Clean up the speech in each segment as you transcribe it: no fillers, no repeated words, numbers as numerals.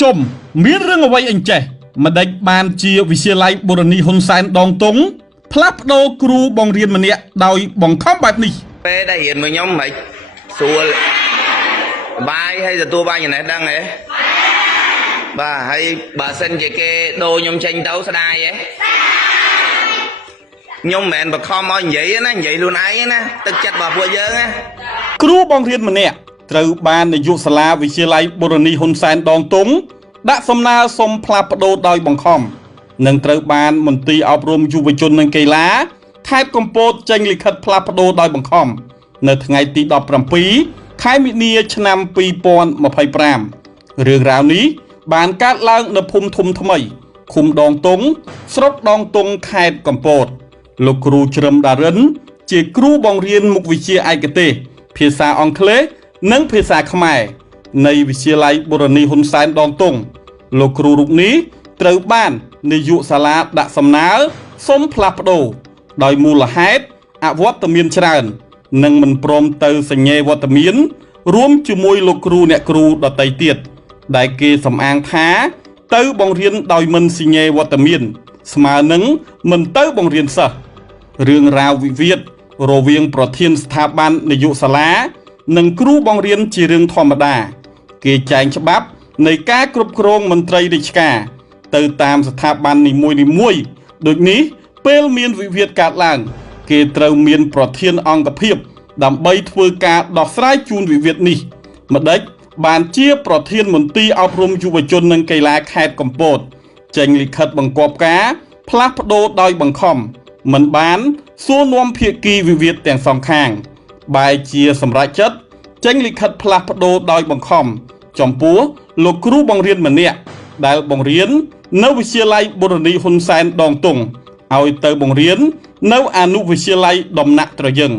ជុំមានរឿងអ្វីអីចេះមិនដេចបានជាវិទ្យាល័យបូរនីហ៊ុនសែនដងតុងផ្លាស់ប្ដូរគ្រូបង្រៀនម្នាក់ដោយបង្ខំបែបនេះពេលដែលរៀនមួយខ្ញុំមិនស្រួលបាយហើយទទួលបានចំណេះដឹងហ៎បាទហើយបើសិនជាគេដូរខ្ញុំចេញទៅស្ដាយហ៎ខ្ញុំមិនមែនបខំឲ្យនិយាយណានិយាយខ្លួនឯងណាទឹកចិត្តរបស់ពួកយើងណាគ្រូបង្រៀនម្នាក់ត្រូវបាននាយកសាលាវិទ្យាល័យបូរនីហ៊ុនសែនដងតុងដាក់សំណើសុំផ្លាស់ប្ដូរដោយបង្ខំនិងត្រូវបានមន្ទីរអប់រំយុវជននិងកីឡាខេត្តកំពតចេញលិខិតផ្លាស់ប្ដូរដោយបង្ខំនៅថ្ងៃទី17ខែមិនិនាឆ្នាំ2025រឿងរ៉ាវនេះបានកើតឡើងនៅភូមិធំថ្មីឃុំដងតុងស្រុកដងតុងខេត្តកំពតលោកគ្រូជ្រឹមដារិនជាគ្រូបង្រៀនមុខវិជ្ជាឯកទេសភាសាអង់គ្លេសនិងភាសាខ្មែរនៃវិទ្យាល័យបូរនីហ៊ុនសែនដងតុងលោកគ្រូរូបនេះត្រូវបាននាយកសាលាដាក់សំណើសុំផ្លាស់ប្ដូរដោយមូលហេតុអវត្តមានច្រើននិងមិនព្រមទៅសញ្ញេវត្តមានរួមជាមួយលោកគ្រូអ្នកគ្រូដទៃទៀតដែលគេសំអាងថាទៅបង្រៀនដោយមិនសញ្ញេវត្តមានស្មើនឹងមិនទៅបង្រៀនសិស្សរឿងរ៉ាវវិវាទរវាងប្រធានស្ថាប័ននាយកសាលានិងគ្រូបង្រៀនជារឿងធម្មតាគេចែងច្បាប់នៃការគ្រប់គ្រងមន្ត្រីរាជការទៅតាមស្ថាប័ននីមួយៗដូចនេះពេលមានវិវាទកើតឡើងគេត្រូវមានប្រធានអង្គភិបដើម្បីធ្វើការដោះស្រាយជូនវិវាទនេះម្ដេចបានជាប្រធានមន្ទីរអប់រំយុវជននិងកីឡាខេត្តកំពតចេញលិខិតបង្គាប់ការផ្លាស់ប្ដូរដោយបង្ខំមិនបានសួរនាំភាគីវិវាទទាំងសងខាងបែរជាសម្រេចចិត្តចេញលិខិតផ្លាស់ប្ដូរដោយបង្ខំចំពោះលោកគ្រូបង្រៀនម្នាក់ដែលបង្រៀននៅវិទ្យាល័យបូរនីហ៊ុនសែនដងតុងឲ្យទៅបង្រៀននៅអនុវិទ្យាល័យដំណាក់ត្រយឹង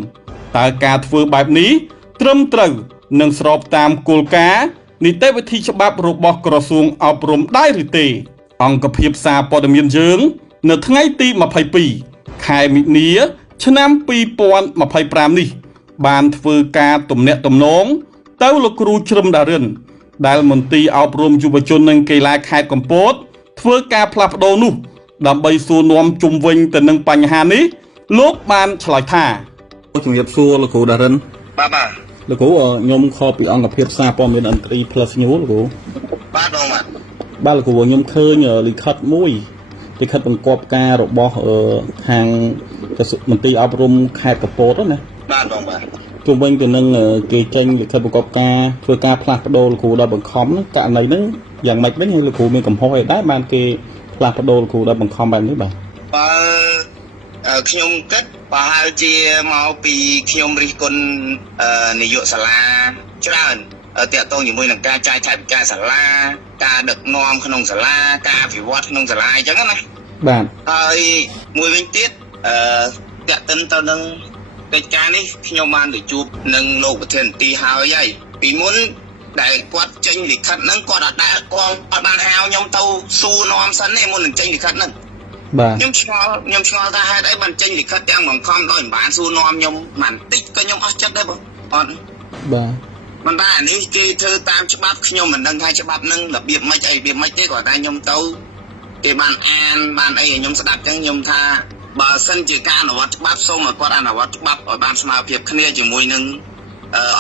តើការធ្វើបែបនេះត្រឹមត្រូវនិងស្របតាមគោលការណ៍នីតិវិធីច្បាប់របស់ក្រសួងអប់រំដែរឬទេអង្គភាពសារព័ត៌មានយើងនៅថ្ងៃទី22ខែមិនិនាឆ្នាំ2025នេះបានធ្វើការទំនាក់ទំនងទៅលោកគ្រូជ្រឹមដារិនដែលមន្ទីរអប់រំយុវជននិងកីឡាខេត្តកំពតធ្វើការផ្លាស់ប្ដូរនោះដើម្បីសួរនាំជុំវិញទៅនឹងបញ្ហានេះលោកបានឆ្លើយថាជំរាបសួរលោកគ្រូដារិនបាទលោកគ្រូខ្ញុំខកពីអង្គភាពសារព័ត៌មានអន្តរជាតិ Plus News លោកគ្រូបាទបងបាទលោកគ្រូខ្ញុំឃើញលិខិតមួយលិខិតបង្គាប់ការរបស់ខាងមន្ទីរអប់រំខេត្តកំពតណាបាទបងបាទជុំវិញទៅនឹងគេចេញលិខិតបង្គាប់ការធ្វើការផ្លាស់ប្ដូរលោកគ្រូដល់បង្ខំករណីហ្នឹងយ៉ាងម៉េចវិញលោកគ្រូមានកំហុសអីដែរបានគេផ្លាស់ប្ដូរលោកគ្រូដល់បង្ខំបែបនេះបាទខ្ញុំគិតប្រហែលជាមកពីខ្ញុំរិះគន់នាយកសាលាច្រើនតាក់ទងជាមួយនឹងការចាយថវិកាសាលាការដឹកនាំក្នុងសាលាការអភិវឌ្ឍក្នុងសាលាអញ្ចឹងណាបាទហើយមួយវិញទៀតតាក់ទិនទៅនឹងកិច្ចការនេះខ្ញុំបានទៅជួបនឹងលោកប្រធានមន្ត្រីហើយពីមុនដែលគាត់ចេញលិខិតហ្នឹងគាត់អត់បានហៅខ្ញុំទៅសួរនាំសិនទេមុននឹងចេញលិខិតហ្នឹងបាទខ្ញុំឆ្ងល់ថាហេតុអីបានចេញលិខិតទាំងបង្ខំដោយមិនបានសួរនាំខ្ញុំមិនតិចក៏ខ្ញុំអស់ចិត្តដែរបងអត់បាទមិនដែរអានេះគេធ្វើតាមច្បាប់ខ្ញុំមិនដឹងថាច្បាប់ហ្នឹងរបៀបម៉េចអីរបៀបម៉េចទេគាត់តែខ្ញុំទៅគេបានអានបានអីខ្ញុំស្ដាប់ចឹងខ្ញុំថាបើសិនជាការអនុវត្តច្បាប់សូមឲ្យគាត់អនុវត្តច្បាប់ឲ្យបានស្មើភាពគ្នាជាមួយនឹង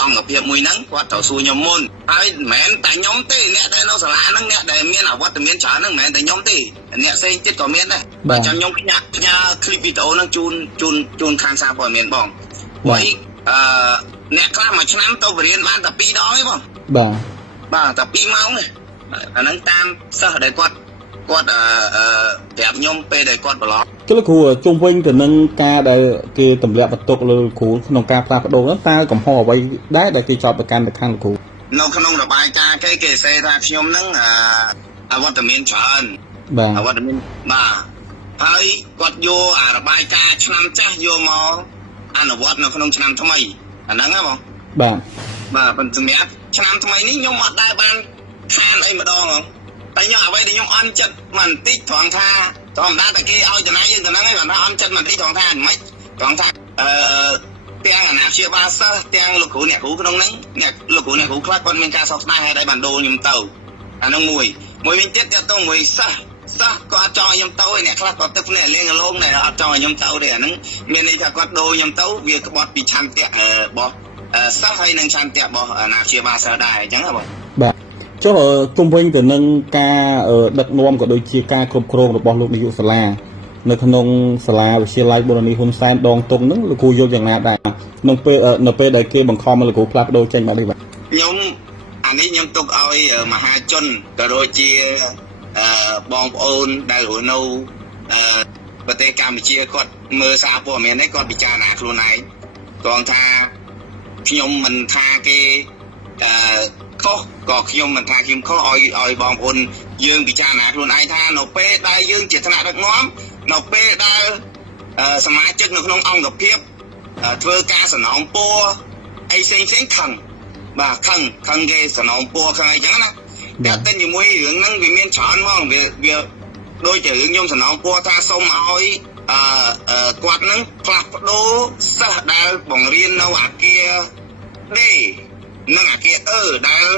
អង្គភាពមួយហ្នឹងគាត់ត្រូវសួរខ្ញុំមុនហើយមិនមែនតែខ្ញុំទេអ្នកដែលនៅសាលាហ្នឹងអ្នកដែលមានអវត្តមានច្រើនហ្នឹងមិនមែនតែខ្ញុំទេអ្នកផ្សេងទៀតក៏មានដែរបាទចាំខ្ញុំផ្ញើคลิปវីដេអូហ្នឹងជូនខាងសារព័ត៌មានបងហើយអ្នកខ្លះមួយឆ្នាំទៅបរៀនបានតែ2ដងទេបងបាទតែ2ម៉ោងទេអាហ្នឹងតាមសិស្សដែលគាត់ប្រាប់ខ្ញុំពេលដែលគាត់ប្រឡងគឺលោកគ្រូជុំវិញទៅនឹងការដែលគេទម្លាក់បន្ទុកលើគ្រូក្នុងការផ្លាស់ប្ដូរហ្នឹងតើកំហុសអ្វីដែរដែលគេចោទប្រកាន់ទៅខាងលោកគ្រូនៅក្នុងរបាយការណ៍គេសេថាខ្ញុំហ្នឹងអវត្តមានច្រើនបាទអវត្តមានបាទហើយគាត់យកអារបាយការណ៍ឆ្នាំចាស់យកមកអនុវត្តនៅក្នុងឆ្នាំថ្មីអាហ្នឹងហ៎បងបាទប៉ុន្តែសម្រាប់ឆ្នាំថ្មីនេះខ្ញុំអត់ដែលបានខានអីម្ដងហ៎តែខ្ញុំអ្វីដែលខ្ញុំអន់ចិត្តមិនតិចត្រង់ថាធម្មតាតែគេឲ្យចំណាយយើងទៅហ្នឹងឯងគាត់ថាអន់ចិត្តមិនតិចត្រង់ថាមិនត្រង់ថាទាំងអាណាព្យាបាលសិស្សទាំងលោកគ្រូអ្នកគ្រូក្នុងហ្នឹងអ្នកលោកគ្រូអ្នកគ្រូខ្លះគាត់មានការសោកស្ដាយហើយបានដូរខ្ញុំទៅអាហ្នឹងមួយ មួយវិញទៀតក៏ទៅមួយសិស្សក៏ចង់ខ្ញុំទៅឯអ្នកខ្លះក៏ទឹកភ្នែកលៀងលោងដែរអត់ចង់ឲ្យខ្ញុំទៅទេអាហ្នឹងមានន័យថាគាត់ដូរខ្ញុំទៅវាក្បត់ពីឆន្ទៈរបស់សិស្សហើយនឹងឆន្ទៈរបស់អាណាព្យាបាលសិស្សដែរអញ្ចឹងបងបាទចុះជុំវិញទៅនឹងការដឹកនាំក៏ដូចជាការគ្រប់គ្រងរបស់លោកនាយកសាលានៅក្នុងសាលាវិទ្យាល័យបូរនីហ៊ុនសែនដងតុងហ្នឹងលោកគ្រូយល់យ៉ាងណាដែរក្នុងពេលដែលគេបង្ខំឲ្យលោកគ្រូផ្លាស់ប្ដូរចេញមកនេះបាទខ្ញុំអានេះខ្ញុំទុកឲ្យមហាជនក៏ដូចជាបងប្អូនដែលរស់នៅប្រទេសកម្ពុជាគាត់មើលសារព័ត៌មាននេះគាត់ពិចារណាខ្លួនឯងគាត់ថាខ្ញុំមិនថាគេខុសក៏ខ្ញុំមិនថាខ្ញុំខុសឲ្យបងប្អូនយើងពិចារណាខ្លួនឯងថានៅពេលដែលយើងជាថ្នាក់ដឹកនាំនៅពេលដែលសមាជិកនៅក្នុងអង្គភាពធ្វើការសំណូមពរអីផ្សេងខឹងបាទខឹងគេសំណូមពរខឹងអីចឹងណាតែតែជាមួយរឿងហ្នឹងវាមានច្រើនហ្មងវាដូចជារឿងខ្ញុំសំណូមពរថាសូមឲ្យគាត់នឹងផ្លាស់ប្ដូរសិស្សដែលបង្រៀននៅអាគារDនឹងអាគារដែល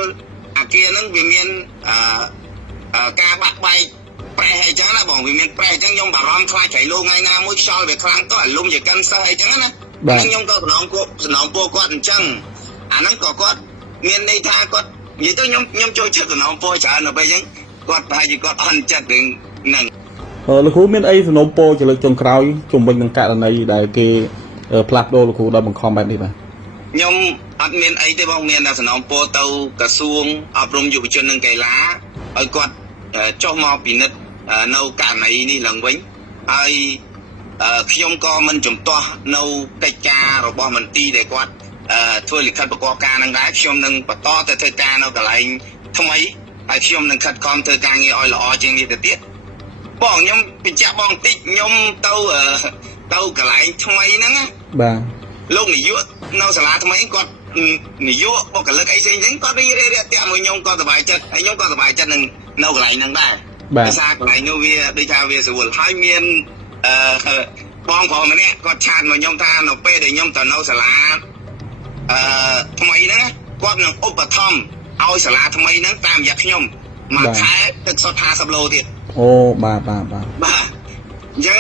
អាគារហ្នឹងវាមានការបាក់បែកប្រេះអីចឹងណាបងវាមានប្រេះអញ្ចឹងខ្ញុំបារម្ភខ្លាចចៃលោថ្ងៃណាមួយខ្យល់វាខ្លាំងទៅអាលុំជាកាន់សិស្សអីចឹងណាខ្ញុំក៏សំណងពរគាត់អញ្ចឹងអាហ្នឹងក៏គាត់មានន័យថាគាត់និយាយទៅខ្ញុំចូលចិត្តសំណងពរច្រើនទៅពេលអញ្ចឹងគាត់ប្រហែលជាគាត់អន់ចិត្តរឿងហ្នឹងលោកគ្រូមានអីសំណូមពរជាលើកចុងក្រោយជុំវិញនឹងករណីដែលគេផ្លាស់ប្ដូរលោកគ្រូដល់បង្ខំបែបនេះបាទខ្ញុំអត់មានអីទេបងមានតែសំណូមពរទៅក្រសួងអប់រំយុវជននិងកីឡាឲ្យគាត់ចុះមកពិនិត្យនៅករណីនេះឡើងវិញហើយខ្ញុំក៏មិនជំទាស់នៅកិច្ចការរបស់មន្ទីរដែលគាត់ធ្វើលិខិតប្រកបការនឹងដែរខ្ញុំនឹងបន្តទៅធ្វើការនៅកន្លែងថ្មីហើយខ្ញុំនឹងខិតខំធ្វើការងារឲ្យល្អជាងនេះទៅទៀតបងខ្ញុំបញ្ជាក់បងតិចខ្ញុំទៅកន្លែងថ្មីហ្នឹងបាទលោកនាយកនៅសាលាថ្មីគាត់នាយកបុគ្គលិកអីផ្សេងៗគាត់រីរាក់តាក់មួយខ្ញុំក៏សប្បាយចិត្តហើយខ្ញុំក៏សប្បាយចិត្តនឹងនៅកន្លែងហ្នឹងដែរភាសាកន្លែងនោះវាដូចថាវាស្រួលហើយមានបងប្អូនម្នាក់គាត់ឆាតមកខ្ញុំថានៅពេលដែលខ្ញុំទៅនៅសាលាថ្មីហ្នឹងគាត់នឹងឧបត្ថម្ភឲ្យសាលាថ្មីហ្នឹងតាមរយៈខ្ញុំមួយខែទឹកសុទ្ធ50 ឡូទៀតអូបាទអញ្ចឹង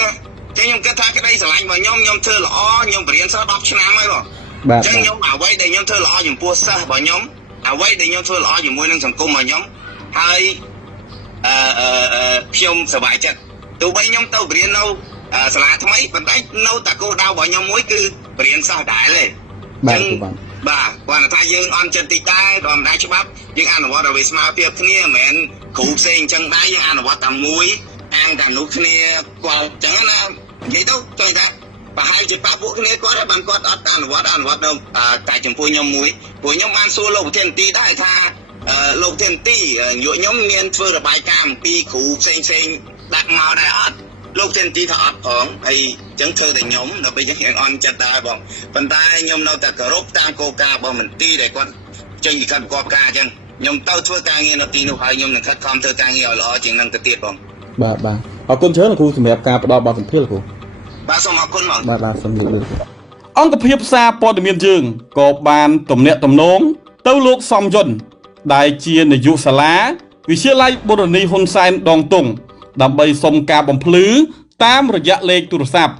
ខ្ញុំគិតថាក្តីស្រឡាញ់របស់ខ្ញុំធ្វើល្អខ្ញុំបរៀនសិស្ស10 ឆ្នាំហើយបងអញ្ចឹងខ្ញុំអ្វីដែលខ្ញុំធ្វើល្អចំពោះសិស្សរបស់ខ្ញុំអ្វីដែលខ្ញុំធ្វើល្អជាមួយនឹងសង្គមរបស់ខ្ញុំហើយខ្ញុំសប្បាយចិត្តទោះបីខ្ញុំទៅបរៀននៅសាលាថ្មីប៉ុន្តែនៅតែគោលដៅរបស់ខ្ញុំមួយគឺបរៀនសិស្សដែរទេបាទគាត់ថាយើងអន់ចិត្តតិចដែរធម្មតាច្បាប់យើងអនុវត្តឲ្យវាស្មើភាពគ្នាមិនមែនគ្រូផ្សេងអញ្ចឹងដែរយើងអនុវត្តតែមួយអាងតែនោះគ្នាគាត់អញ្ចឹងណានិយាយទៅចង់ថាប្រហែលជាប៉ពួកគ្នាគាត់បានគាត់អត់អនុវត្តនៅតែចំពោះខ្ញុំមួយព្រោះខ្ញុំបានសួរលោកប្រធានទីដែរថាលោកប្រធានទីយកខ្ញុំមានធ្វើរបាយការណ៍អំពីគ្រូផ្សេងដាក់មកដែរអត់លោកប្រធានទីថាអត់ផងហើយអញ្ចឹងធ្វើតែខ្ញុំដល់ពេលយើងអន់ចិត្តដែរបងប៉ុន្តែខ្ញុំនៅតែគោរពតាមគោលការណ៍របស់មន្ទីរដែលគាត់ចេញលិខិតប្រកបការអញ្ចឹងខ្ញុំទៅធ្វើការងារនៅទីនោះហើយខ្ញុំនឹងខិតខំធ្វើការងារឲ្យល្អជាងនឹងទៅទៀតបងបាទអរគុណច្រើនលោកគ្រូសម្រាប់ការផ្ដល់បទសម្ភាសន៍លោកគ្រូបាទសូមអរគុណបងបាទសូមជម្រាបលាអង្គភាពសារព័ត៌មានយើងក៏បានទំនាក់ទំនងទៅលោកសំយុនដែលជានាយកសាលាវិទ្យាល័យបូរនីហ៊ុនសែនដងតុងដើម្បីសុំការបំភ្លឺតាមរយៈលេខទូរស័ព្ទ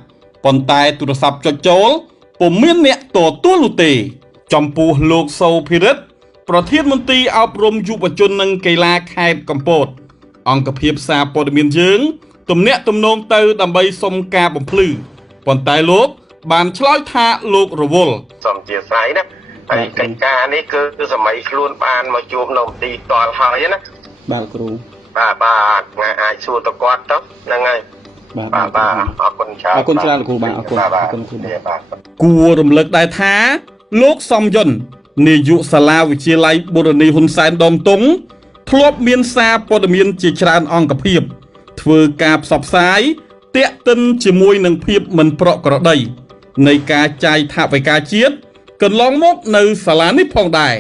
ប៉ុន្តែទូរស័ព្ទចុចចូលពុំមានអ្នកទទួលនោះទេចំពោះលោកសូភិរិទ្ធប្រធានមន្ត្រីអប់រំយុវជននិងកីឡាខេត្តកំពតអង្គភាពសារព័ត៌មានយើងទំនាក់ទំនងទៅដើម្បីសុំការបំភ្លឺប៉ុន្តែលោកបានឆ្លើយថាលោករវល់សូមអធិស្ឋានណាហើយកិច្ចការនេះគឺសម័យខ្លួនបានមកជួបនៅមន្ទីរតល់ហើយណាបាទគ្រូបាទអាចសួរទៅគាត់ទៅហ្នឹងហើយបាទអរគុណច្រើនអរគុណច្រើនលោកគ្រូបាទអរគុណគ្រូបាទគួររំលឹកដែរថាលោកសំយុននាយកសាលាវិទ្យាល័យបូរនីហ៊ុនសែនដងតុងធ្លាប់មានសារព័ត៌មានជាច្រើនអង្គភាពធ្វើការផ្សព្វផ្សាយទាក់ទិនជាមួយនឹងភាពមិនប្រក្រតីនៃការចាយថវិកាជាតិកន្លងមកនៅសាលានេះផងដែរ